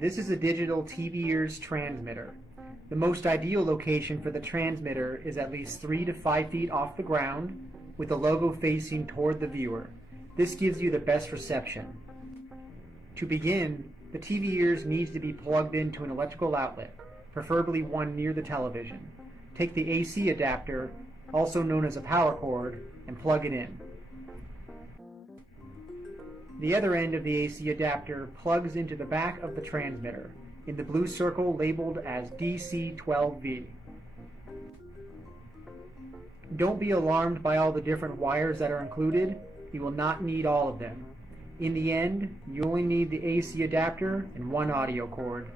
This is a digital TV Ears transmitter. The most ideal location for the transmitter is at least 3 to 5 feet off the ground with the logo facing toward the viewer. This gives you the best reception. To begin, the TV Ears needs to be plugged into an electrical outlet, preferably one near the television. Take the AC adapter, also known as a power cord, and plug it in. The other end of the AC adapter plugs into the back of the transmitter, in the blue circle labeled as DC12V. Don't be alarmed by all the different wires that are included. You will not need all of them. In the end, you only need the AC adapter and one audio cord.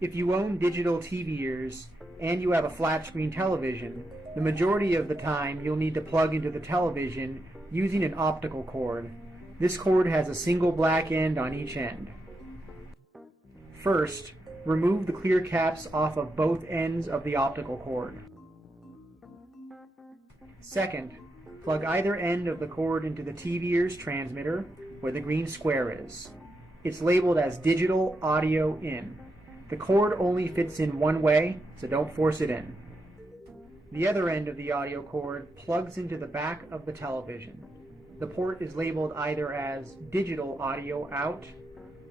If you own digital TV Ears and you have a flat screen television, the majority of the time you'll need to plug into the television using an optical cord. This cord has a single black end on each end. First, remove the clear caps off of both ends of the optical cord. Second, plug either end of the cord into the TV Ears transmitter where the green square is. It's labeled as digital audio in. The cord only fits in one way, so don't force it in. The other end of the audio cord plugs into the back of the television. The port is labeled either as digital audio out,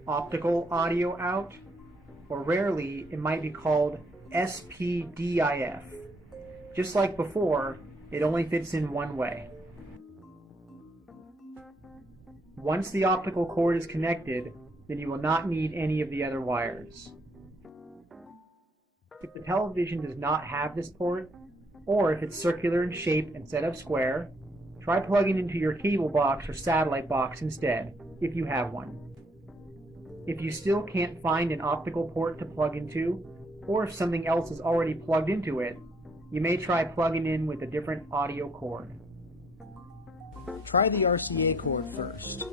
optical audio out, or rarely it might be called SPDIF. Just like before, it only fits in one way. Once the optical cord is connected, then you will not need any of the other wires. If the television does not have this port, or if it's circular in shape instead of square, try plugging into your cable box or satellite box instead, if you have one. If you still can't find an optical port to plug into, or if something else is already plugged into it, you may try plugging in with a different audio cord. Try the RCA cord first.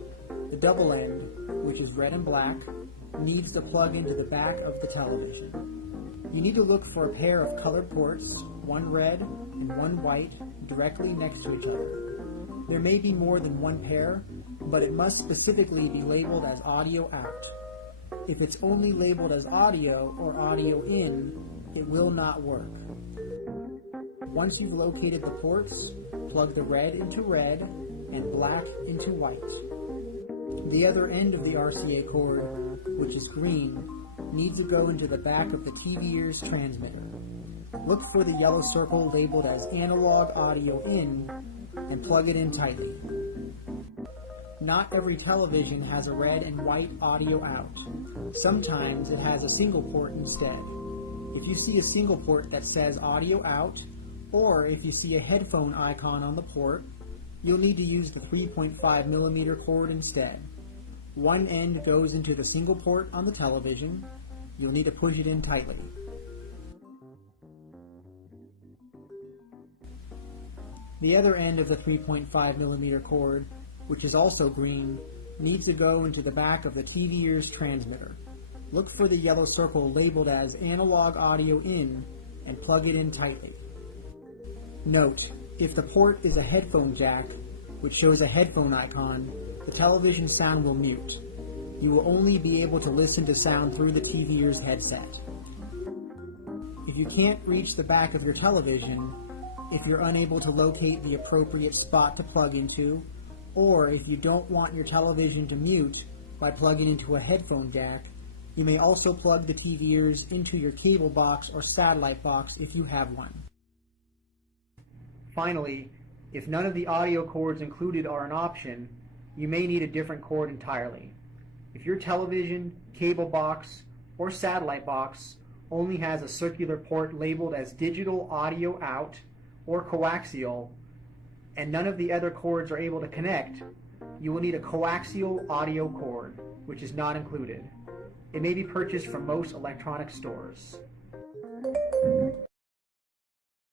The double end, which is red and black, needs to plug into the back of the television. You need to look for a pair of colored ports, one red and one white, directly next to each other. There may be more than one pair, but it must specifically be labeled as audio out. If it's only labeled as audio or audio in, it will not work. Once you've located the ports, plug the red into red and black into white. The other end of the RCA cord, which is green, needs to go into the back of the TV Ears transmitter. Look for the yellow circle labeled as analog audio in and plug it in tightly. Not every television has a red and white audio out. Sometimes it has a single port instead. If you see a single port that says audio out, or if you see a headphone icon on the port, you'll need to use the 3.5mm cord instead. One end goes into the single port on the television. You'll need to push it in tightly. The other end of the 3.5mm cord, which is also green, needs to go into the back of the TV Ears transmitter. Look for the yellow circle labeled as analog audio in and plug it in tightly. Note, if the port is a headphone jack, which shows a headphone icon, the television sound will mute. You will only be able to listen to sound through the TV Ears headset. If you can't reach the back of your television, if you're unable to locate the appropriate spot to plug into, or if you don't want your television to mute by plugging into a headphone jack, you may also plug the TV Ears into your cable box or satellite box if you have one. Finally, if none of the audio cords included are an option, you may need a different cord entirely. If your television, cable box, or satellite box only has a circular port labeled as digital audio out or coaxial, and none of the other cords are able to connect, you will need a coaxial audio cord, which is not included. It may be purchased from most electronic stores.